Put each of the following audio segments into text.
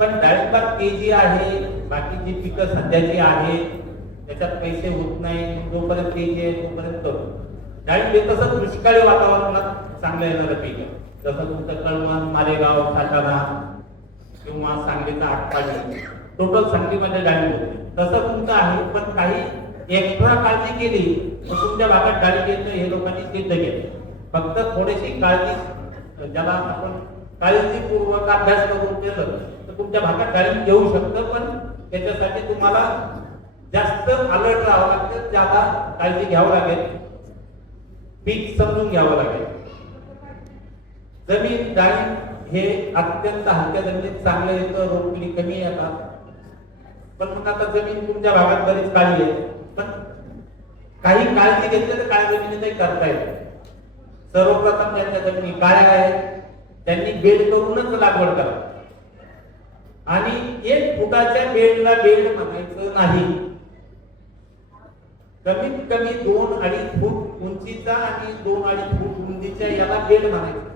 पण डाळिंबात तेजी आहे बाकीची पिकं सध्याची आहे त्याच्यात पैसे होत नाही जोपर्यंत तेजी आहे तोपर्यंत करू. डाळिंब हे तसं दुष्काळी वातावरणात चांगलं येणारं पीक आहे. जसं तुमचं कळवण मालेगाव सातारा किंवा सांगलीचा आटपाडी टोटल सांगलीमध्ये डाळिंब होते तसं तुमचं आहे पण काही एक्स्ट्रा काळजी केली तर तुमच्या भागात डाळिंब येतं हे लोकांनी सिद्ध केलं. फक्त थोडीशी काळजी ज्याला आपण काळजीपूर्वक अभ्यास करून केलं तुमच्या भागात डाळिंब येऊ शकतं पण त्याच्यासाठी तुम्हाला जास्त अलर्ट राहावं लागतं ज्यादा काळजी घ्यावं लागेल. पीक समजून घ्यावं लागेल. जमीन डाळी हे अत्यंत हलक्या जमिनीत चांगलं येतं रोपली कमी येतात. पण मग आता जमीन तुमच्या भागात बरीच काळी आहे. पण काही काळजी घेतली तर काळ्या जमिनीतही करता येईल सर्वप्रथम ज्यांच्या जमिनी काळ्या आहेत. त्यांनी बेड करूनच लागवड करा. आणि एक फुटाच्या बेडला बेड म्हणायचं नाही. कमीत कमी दोन अडीच फूट उंचीचा आणि दोन अडीच फूट रुंदीच्या याला बेड म्हणायचं.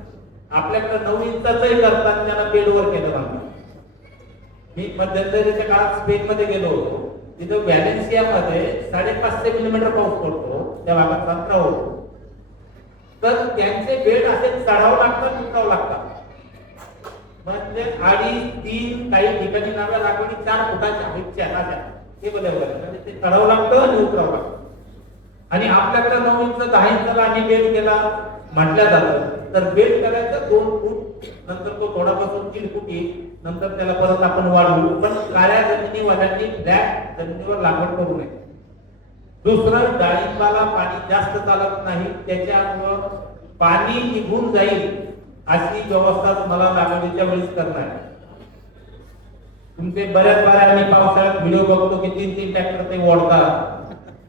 आपल्याकडे नऊ इंचाचंही करतात त्याला बेडवर केलं म्हणतात मी मध्यंतरीच्या काळात स्पेन मध्ये गेलो होतो. तिथं व्हॅलेन्सियामध्ये साडेपाचशे मिलीमीटर पाऊस पडतो त्या भागात होतो तर त्यांचे बेड असे चढावं लागतात उठावं लागतात. म्हणजे अडीच तीन काही ठिकाणी नव्या लागवडी चार फुटाच्या आहेत चेहराच्या ते बरोबर म्हणजे ते चढावं लागतं आणि उतरावं लागतं. आणि आपल्याकडे नऊ इंच दहा इंचाला आम्ही बेड केला म्हटल्या जातं तर बेड करायचं दोन फूट नंतर तो थोडापासून तीन फूट येईल नंतर त्याला परत आपण वाढवू. पण काळ्या जमिनीवाल्यांनी ब्लॅक जमिनीवर लागवड करू नये. दुसरं डाळिंबाला पाणी जास्त चालत नाही त्याच्यामुळं पाणी निघून जाईल. अशी व्यवस्था तुम्हाला लागवडीच्या वेळेस करणार तुमचे बऱ्याच बऱ्या आम्ही पावसाळ्यात व्हिडिओ बघतो की तीन तीन ट्रॅक्टर ते ओढतात.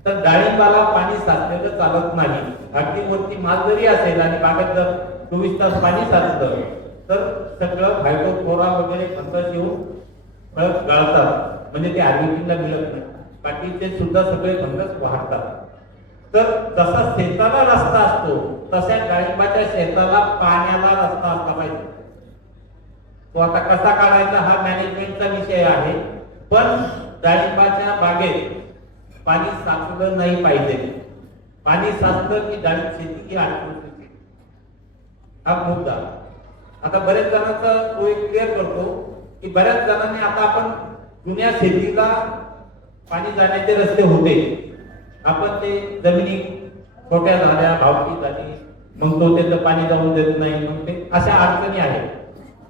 तर डाळिंबाला पाणी साचलेलं चालत नाही. अगदी वरती माल जरी असेल आणि बागेत जर चोवीस तास पाणी साचलं तर सगळं फायटोफोरा वगैरे फंगस येऊन फळ गळतात. म्हणजे ते हार्वेस्टिंगला मिळत नाही. बाकीचे सुद्धा सगळे फंगस वाढतात तर जसा शेताला रस्ता असतो तशा डाळिंबाच्या शेताला पाण्याला रस्ता असला पाहिजे. तो आता कसा काढायचा हा मॅनेजमेंटचा विषय आहे. पण डाळिंबाच्या बागेत पाणी साचलं नाही पाहिजे. पाणी साचलं की डाळिंब शेती ही अडचण हा मुद्दा. आता बऱ्याच जणांचा तो एक क्लिअर करतो की बऱ्याच जणांनी आता आपण जुन्या शेतीला पाणी जाण्याचे रस्ते होते. आपण ते जमिनी छोट्या झाल्या भावकी झाली मग तो त्याचं पाणी जाऊन देत नाही. मग ते अशा अडचणी आहेत.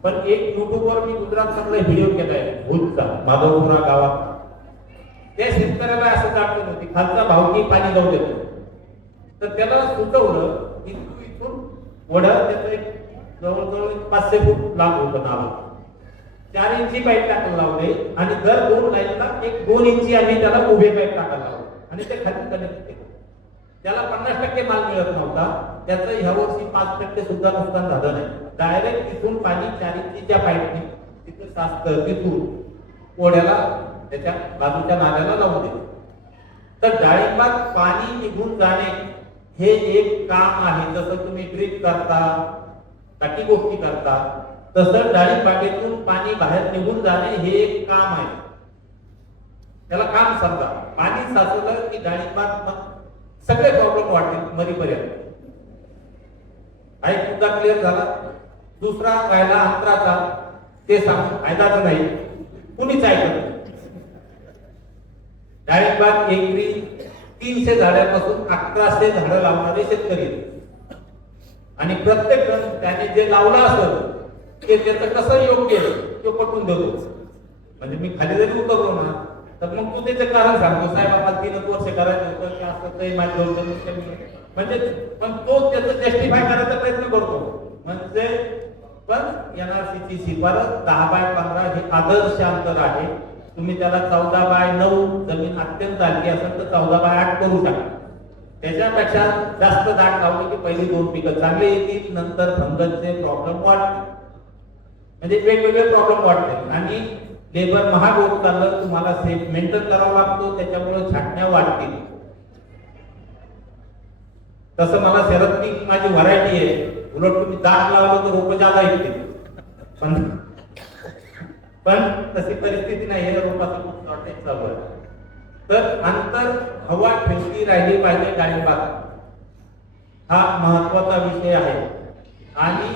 पण एक युट्यूबवर मी गुजरात मधला व्हिडिओ केलाय भूतचा माधवपुरा गावात. त्या शेतकऱ्याला असं अडचण होती खालचा भावकी पाणी जाऊ देतो. तर त्याला सुचवलं इथून इथून वड त्याचं एक जवळजवळ पाचशे फूट लांब होतं नावा. चार इंची पाईप टाकायला लावले आणि दर दोन लाईनला एक दोन इंची आम्ही त्याला उभे पाईप टाकायला लावले. आणि ते खाली कनेक्ट त्याला पन्नास टक्के माल मिळत नव्हता. त्याचं ह्या वर्षी पाच टक्के सुद्धा नुकसान झालं नाही. डायरेक्ट तिथून पाणी चारित्रीच्या इंचीच्या पाईपने तिथं साचतं तिथून ओढ्याला त्याच्या बाजूच्या नाल्याला लावून दिलं तर डाळिंबात पाणी निघून जाणे हे एक काम आहे. जसं तुम्ही ड्रिप करता बाकी गोष्टी करता तसं डाळिंब बागेतून पाणी बाहेर निघून जाणे हे एक काम आहे. त्याला काम समजा. पाणी साचवलं की डाळिंबात मग सगळे प्रॉब्लेम वाढतील मरीपर्यंत आणि तुमचा क्लिअर झाला. दुसरा राहिला अंतराचा ते सांग. फायदाच नाही. कुणीच ऐकत नाही. डाळिंबात एकरी तीनशे झाडांपासून अकराशे झाडं लावणारे शेतकरी आणि प्रत्येक जण त्याने जे लावलं असत ते त्याचं कसं योग्य तो पटवून देतो. म्हणजे मी खाली जरी उतरलो ना तर मग तू त्याचं कारण सांगतो. साहेब आपण तीनच वर्ष करायचं होतं. की असं काही माझ्या होतं म्हणजे पण तो त्याचं जस्टिफाय करायचा प्रयत्न करतो. म्हणजे पण एनआरसी ची शिफारस दहा बाय पंधरा हे आदर्श अंतर आहे. तुम्ही त्याला चौदा बाय नऊ जमीन अत्यंत हलकी असेल तर चौदा बाय आठ करू शकता. त्याच्यापेक्षा जास्त दाट लावली की पहिली दोन पिकं चांगली येतील नंतर फंगसचे प्रॉब्लेम वाढतील. म्हणजे वेगवेगळे प्रॉब्लेम वाढते आणि लेबर महाग होत चाललं तुम्हाला सेफ मेंटेन करावा लागतो त्याच्यामुळे छाटण्या वाढतील. तसं मला शरद पीक माझी व्हरायटी आहे. उलट तुम्ही दाट लावलं तर रोप जादा येतील. पण पण तशी परिस्थिती नाही आहे रोपाचं खूप शॉर्टेज चालू आहे. तर अंतर हवा ठेवती राहिली पाहिजे डाळिंबात हा महत्त्वाचा विषय आहे. आणि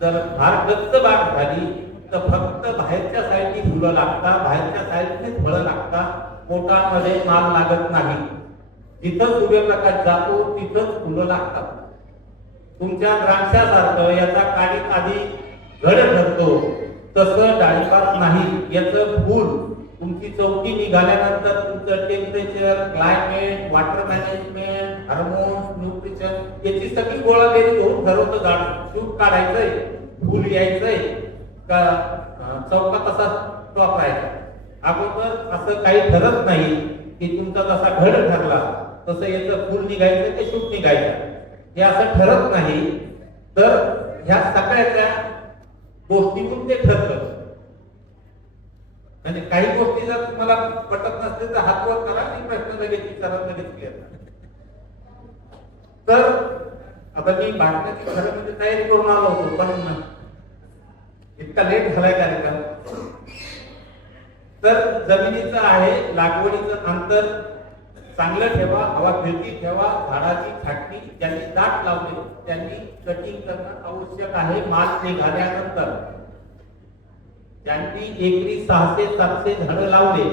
जर फार गच्च बाग झाली तर फक्त बाहेरच्या साईडनी फुलं लागतात बाहेरच्या साईडनी फळं लागतात पोटामध्ये माल लागत नाही. जिथं सूर्यप्रकाश जातो तिथंच फुलं लागतात. तुमच्या द्राक्षासारखं याचा काही आधी घड ठरतो तसं डाळिंबात नाही. याचं फूल तुमची चौकी निघाल्यानंतर तुमचं temperature climate water management hormones nutrition याची सगळी गोळा होऊन ठरवतं झाड. शूट काढायचंय फूल यायचंय. का चौका तसा टॉप अगोदर असं काही ठरत नाही की तुमचा जसा घड ठरला तसं याचं फूल निघायचं ते शूट निघायचं. हे असं ठरत नाही. तर ह्या सगळ्याच्या गोष्टीतून ते ठरतं. म्हणजे काही गोष्टी जर तुम्हाला पटत नसतील तर हात वर करा आणि प्रश्न लगेच विचारा लगेच क्लिअर तर आता मी भाषणाची खरं म्हणजे तयारी करून आलो होतो पण इतका लेट झालाय कार्यक्रम. तर जमिनीचं आहे लागवडीचं अंतर चांगलं ठेवा हवा फिरती ठेवा झाडाची छाटणी ज्यांनी दाट लावले त्यांनी कटिंग करणं आवश्यक आहे माल निघाल्यानंतर. ज्यांनी एकरी सहाशे सातशे झाडं लावले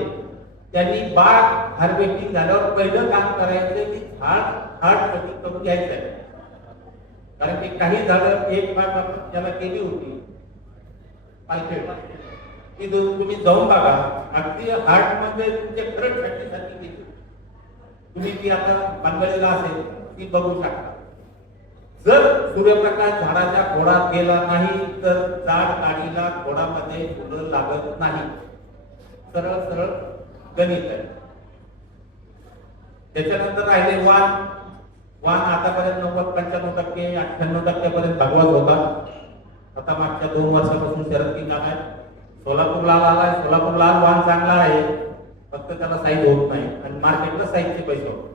त्यांनी बाग हार्वेस्टिंग झाल्यावर पहिलं काम करायचं की झाड झाड कटिंग करून घ्यायचं. आहे कारण की काही झाडं एक बाग आपण त्याला केली होती. पालखेड ती तुम्ही जाऊन बघा अगदी हार्टमध्ये तुमच्या खरंच छाटणीसाठी तुम्ही ती आता बांधलेला असेल ती बघू शकता. जर सूर्यप्रकाश झाडाच्या खोडात गेला नाही तर झाड काढीला खोडामध्ये फुलं लागत नाही. सरळ सरळ गणित आहे. त्याच्यानंतर राहिले वाण वाण आतापर्यंत नव्वद पंच्याण्णव टक्के अठ्ठ्याण्णव टक्क्यापर्यंत भागवत होता. आता मागच्या दोन वर्षापासून शरद किंग आलाय सोलापूरला आला आलाय सोलापूरला वाहन चांगला आहे. फक्त त्याला साईज होत नाही. आणि मार्केटला साईजचे पैसे होत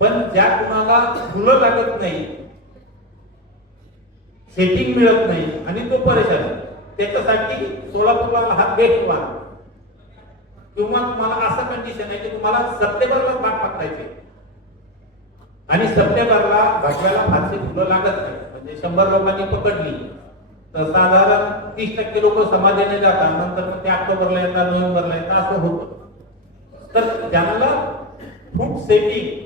पण ज्या कुणाला फुलं लागत नाही सेटिंग मिळत नाही आणि तो परेशान आहे. त्याच्यासाठी सोलापूरला हा बेस्ट वाहन किंवा तुम्हाला असं कंडिशन आहे की तुम्हाला सप्टेंबरला बाग पकडायचे आणि सप्टेंबरला भगव्याला फारशी फुलं लागत नाही. म्हणजे शंभर लोकांनी पकडली. तर साधारण तीस टक्के लोक समाधीने जातात. नंतर ते ऑक्टोबरला येतात नोव्हेंबरला येतात असं होतं. तर ज्यांना फ्रूट सेटिंग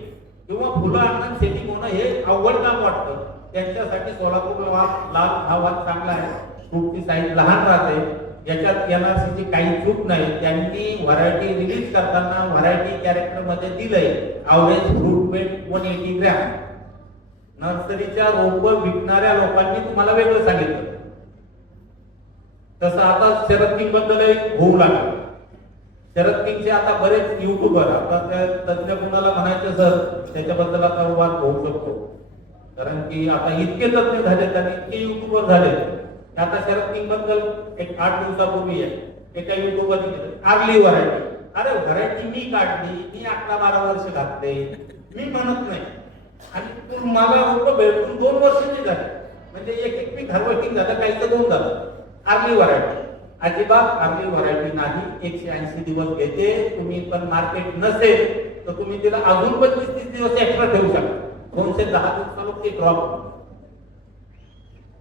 किंवा फुलं आणणं सेटिंग होणं हे अवघड काम वाटतं. त्यांच्यासाठी सोलापूरला वाद लाल हा वाद चांगला आहे. फ्रूटची साईज लहान राहते. याच्यात एनआरसीची काही चूक नाही. त्यांनी व्हरायटी रिलीज करताना व्हरायटी कॅरेक्टरमध्ये दिलंय. Average fruit weight one eighty gram नर्सरीच्या रोप विकणाऱ्या लोकांनी तुम्हाला वेगळं सांगितलं. तसं आता शरद किंगबद्दल होऊ लागलं. शरद किंगचे आता बरेच युट्यूबर आता त्या तज्ञ कुणाला म्हणायचं सर त्याच्याबद्दल आता वाद होऊ शकतो. कारण की आता इतके तज्ञ झाले आणि इतके युट्यूबर झाले आता शरद किंगबद्दल एक आठ दिवसापूर्वी आहे. एका युट्यूबरने आगली व्हरायटी अरे व्हरायटी मी काढली मी अकरा बारा वर्ष घातले मी म्हणत नाही. आणि मला रोप भेटून दोन वर्षाची झाली. म्हणजे एक एक मी हार्वेस्टिंग झालं काहीच दोन झालं. आर्ली व्हरायटी अजिबात आर्ली व्हरायटी नाही. एकशे ऐंशी दिवस घेते. तुम्ही पण मार्केट नसेल तर तुम्ही तिला अजून पंचवीस तीस दिवस एक्स्ट्रा ठेवू शकता. दोनशे दहा दिवसाला ती ड्रॉप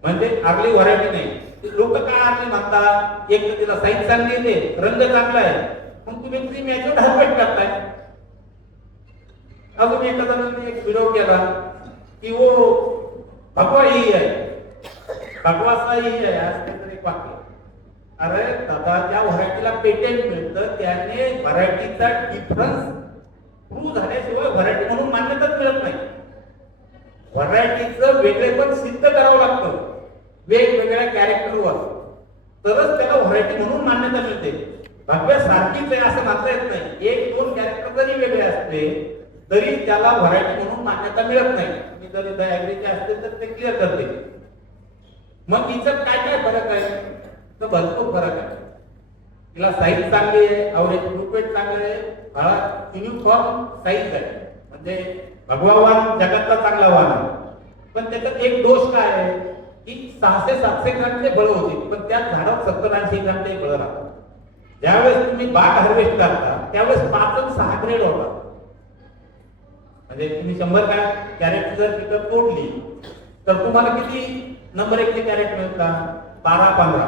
म्हणजे आर्ली व्हरायटी नाही. लोक काय आर्ली म्हणतात? एक तर तिला साईज चांगली येते रंग चांगला आहे. मग तुम्ही ती मॅच्युअर हार्वेस्ट करताय. अजून एका जणांनी एक व्हिडिओ केला की वो भगवा ही आहे. भगवासा ही आहे असं एक वाक्य अरे दादा त्या व्हरायटीला पेटेंट मिळतं त्याने व्हरायटीचा डिफरन्स प्रूव्ह झाल्याशिवाय व्हरायटी म्हणून मान्यताच मिळत नाही. व्हरायटीचं वेगळेपण सिद्ध करावं लागतं. वेगवेगळ्या कॅरेक्टरवर तरच त्याला व्हरायटी म्हणून मान्यता मिळते. भगव्या सारखीच आहे असं म्हणता येत नाही. एक दोन कॅरेक्टर जरी वेगळे असले तरी त्याला व्हरायटी म्हणून मान्यता मिळत नाही. मी जरी दयाग्रीचे असते तर ते क्लिअर करते. मग तिचं काय काय फरक आहे? तर भरपूर फरक आहे. तिला साईज चांगली आहे अवरेज फ्रुटवेट चांगलं आहे फळा युनिफॉर्म साईज आहे. म्हणजे भगवा वाण जगातला चांगला वाहन आहे. पण त्याचा एक दोष काय आहे? की सहाशे सातशे ग्रामचे बळ होते पण त्या झाडात सत्तर ऐंशी ग्रामचे बळ राहतात ज्यावेळेस तुम्ही बाग हार्वेस्ट करता त्यावेळेस पाच सहा ग्रेड होतात म्हणजे तुम्ही शंभर काय कॅरेट जर तिथं तोडली तर तुम्हाला किती नंबर एक कॅरेट मिळतात बारा पंधरा.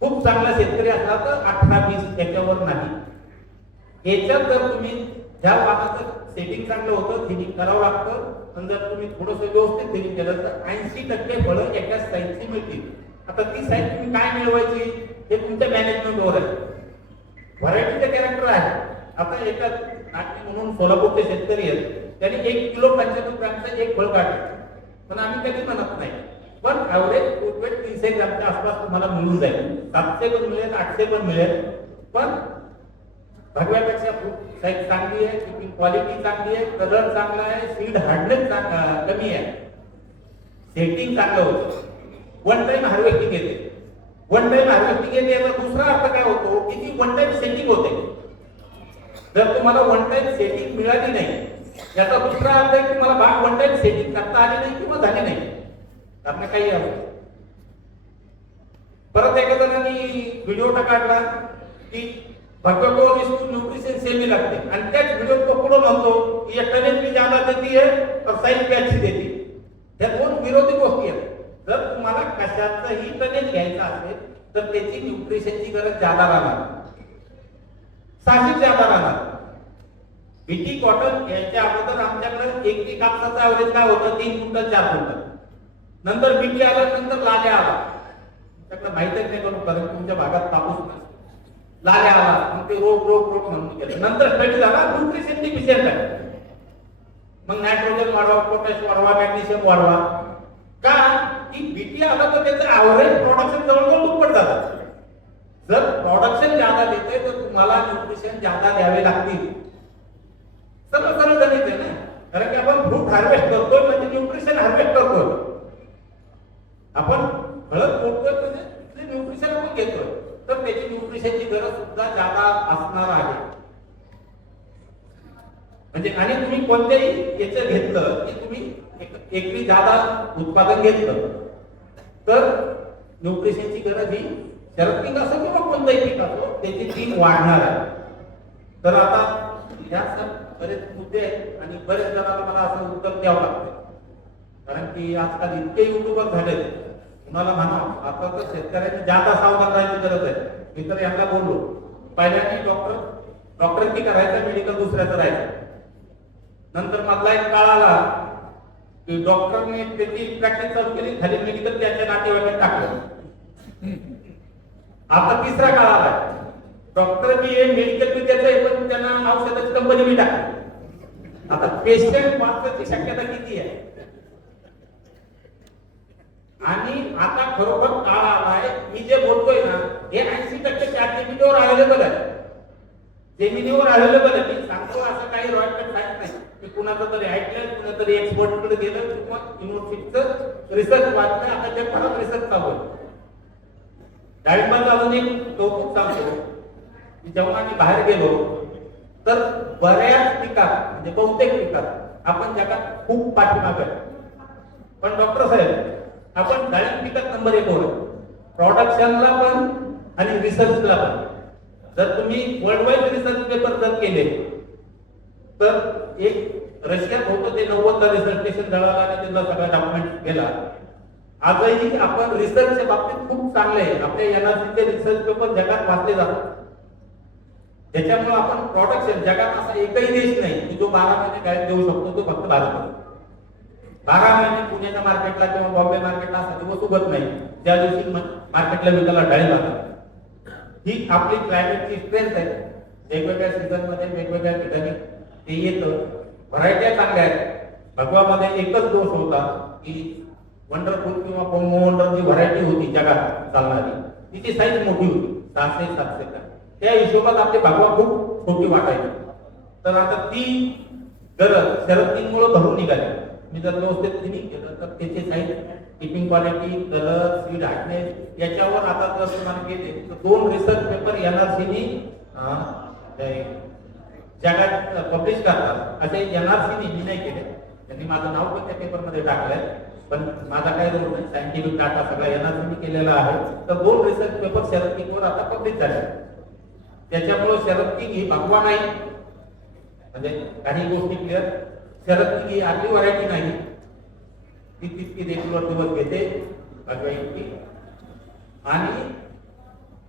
खूप चांगला शेतकरी असला तर अठरा वीस याच्यावर नाही. याच्यात जर तुम्ही ज्या पानाचं सेटिंग चांगलं होतं थिनिंग करावं लागतं आणि जर तुम्ही थोडस व्यवस्थित थिनिंग केलं तर ऐंशी टक्के फळं एका साईजची मिळतील. आता ती साईज तुम्ही काय मिळवायची? हे तुमच्या मॅनेजमेंटवर आहे. व्हरायटीचे कॅरेक्टर आहे. आता एका नाटकी म्हणून सोलापूरचे शेतकरी आहेत त्यांनी एक किलो पंच्याण्णव ग्रामचं एक फळ काढलं. पण आम्ही कधी म्हणत नाही. पण ऍव्हरेज फुटवेट तीनशे ग्रामच्या आसपास तुम्हाला मिळून जाईल. सातशे पण मिळेल आठशे पण मिळेल. पण भगव्यापेक्षा खूप साईज चांगली आहे क्वालिटी चांगली आहे कलर चांगला आहे सीड हार्डनेस कमी आहे. सेटिंग चांगलं होतं. वन टाइम हार्वेस्टिंग येते. वन टाइम हार्वेस्टिंग येते याचा दुसरा अर्थ काय होतो? की ती वन टाइम सेटिंग होते. जर तुम्हाला वन टाइम सेटिंग मिळाली नाही याचा दुसरा अर्थ आहे की मला भाग वन टाइम सेटिंग करता आली नाही किंवा झाली नाही. कारण काही आहे. परत एका जणांनी व्हिडिओ काढला की भगवतो विष्णू न्यूट्रिशन सेमी लागते. आणि त्याच व्हिडिओ पकडून म्हणतो की एकट्याने मी ज्यादा देते है और साइज भी अच्छी या दोन विरोधी गोष्टी आहेत. जर तुम्हाला कशाचंही टनेज घ्यायचं असेल तर त्याची न्यूट्रिशनची गरज जादा राहणार. साहजिक ज्यादा राहणार. बीटी कॉटन याच्या अगोदर आमच्याकडे एक एक कापसाचा ऍव्हरेज काय होतं? तीन क्विंटल चार क्विंटल. नंतर बीटी आला नंतर लाल्या आला. त्याकडे माहितच नाही करून कारण तुमच्या भागात कापूस नसतो. लाल्या आला. मग ते रोग रोग रोग म्हणून केलं. नंतर कट झाला न्यूट्रिशन विषय काय मग नायट्रोजन वाढवा पोटॅश वाढवा मॅग्नेशियम वाढवा. का? की बीटी आला तर त्याचं ऍव्हरेज प्रोडक्शन जवळजवळ दुप्पट झालं. जर प्रोडक्शन जादा देते तर तुम्हाला न्यूट्रिशन जादा द्यावे लागतील. सर्व सर्व गणित आहे ना. कारण की आपण फ्रूट हार्वेस्ट करतोय म्हणजे न्यूट्रिशन हार्वेस्ट करतोय. आपण हळद फोडतोय म्हणजे न्यूट्रिशन आपण घेतोय. तर त्याची न्यूट्रिशनची गरज सुद्धा जादा असणार आहे. म्हणजे आणि तुम्ही कोणत्याही याचं घेतलं की तुम्ही एक- एकरी जादा उत्पादन घेतलं. तर न्यूट्रिशनची गरज ही शरद पीक असो किंवा कोणतंही पीक असो त्याची ती वाढणार आहे. तर आता या सर बरेच मुद्दे आहेत आणि बरेच जणांना मला असं उत्तर द्यावं लागतं कारण की आजकाल इतके युट्यूबर झाले कुणाला म्हणा आता तर शेतकऱ्यांनी जादा सावधान राहायची गरज आहे. मी तर यांना बोललो पहिल्यांदा डॉक्टर डॉक्टर की करायचं मेडिकल दुसऱ्याचं राहायचं. नंतर मधला एक काळ आला की डॉक्टरने त्याची प्रॅक्टिस चालू केली खाली मेडिकल त्याच्या नातेवाईकात टाकलं. आता तिसरा काळ आला डॉक्टर बी आहे मेडिकल बी त्याचं आहे पण त्यांना औषधाची कंपनी बी टाकली. आता पेशंट वाचण्याची शक्यता किती आहे? आणि आता खरोखर काळ आलाय मी जे बोलतोय ना हे ऐंशी टक्के चार जमिनीवर अवेलेबल आहे. जमिनीवर अवेलेबल आहे. मी सांगतो असं काही रॉयल सांगत नाही. मी कुणाचं तरी ऐकलं कुणा तरी एक्सपर्टकडे गेलं किंवा युनिव्हर्सिटीचं रिसर्च वाचलं आता जगभरात रिसर्च चालू आहे. डाळिंबाचा अजून एक कौतुक सांगतो. जेव्हा आम्ही बाहेर गेलो तर बऱ्याच पिकात म्हणजे बहुतेक पिकात आपण जगात खूप पाठीमागे आहे. पण डॉक्टर साहेब आपण डाळिंब पिकात नंबर एक वर प्रॉडक्शनला पण आणि रिसर्चला पण. जर तुम्ही वर्ल्ड वाईड रिसर्च पेपर जर केले तर एक रशियात होतं ते नव्वदला रिसर्टेशन दळाला आणि त्यांचा सगळा डॉक्युमेंट गेला. आजही आपण रिसर्चच्या बाबतीत खूप चांगले आहे. आपल्या एनआरसीचे रिसर्च पेपर जगात वाचले जातात. त्याच्यामुळे आपण प्रोडक्शन जगात असा एकही देश नाही की जो बारा महिने डाळिंब देऊ शकतो तो फक्त भारत बारा महिने पुण्याच्या मार्केटला किंवा बॉम्बे मार्केटला असा दिवस उगत नाही. त्या दिवशी मार्केटला विकायला डाळी लागतात ही आपली क्लायमेटची स्ट्रेंथ आहे. वेगवेगळ्या सीझनमध्ये वेगवेगळ्या ठिकाणी ते येतं. व्हरायट्या चांगल्या आहेत. भगवामध्ये एकच दोष होता की वंडरफुल किंवा पोमो वंडर जी व्हरायटी होती जगात चालणारी. तिची साईज मोठी होती. सहाशे सातशे त्या हिशोबात आपले भागवा खूप छोटी वाटायची. तर आता ती गरज शरद भरून निघाली. मी जर व्यवस्थित तिने केलं तर त्याचे size tipping quality colour speed hardness याच्यावर आता जर तुम्हाला गेले तर दोन रिसर्च पेपर एनआरसीनी जगात पब्लिश करतात. असे एनआरसीनी मी नाही केले. त्यांनी माझं नाव पण त्या पेपरमध्ये टाकलंय. पण माझा काय रोल नाही. सायंटिफिक डाटा सगळा एनआरसी केलेला आहे. तर दोन रिसर्च पेपर शरद किंगवर आता पब्लिश झाले. त्याच्यामुळे शरद किंग ही भगवान आहे. म्हणजे काही गोष्टी क्लिअर शरद किंग ही आपली व्हरायटी नाही. ती तितकी देखील दिवस घेते. भगवा इतकी. आणि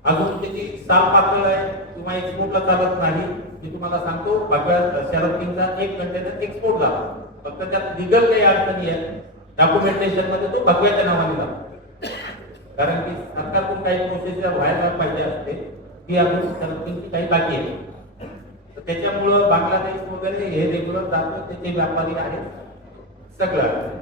अजून त्याची साफ पातळ आहे किंवा एक्सपोर्टला चालत नाही. मी तुम्हाला सांगतो भगव्या शरद किंगचा एक कंटेनर एक्सपोर्ट झाला फक्त त्यात लिगल काही अडचणी आहेत. डॉक्युमेंटेशनमध्ये तो भगव्याच्या नावाने जातो कारण की सरकारतून काही प्रोसिजर व्हायला पाहिजे असते. ही आपण शरद काही बाकी आहे. तर त्याच्यामुळं बांगलादेश वगैरे हे रेग्युलर जातं त्याचे व्यापारी आहेत. सगळं.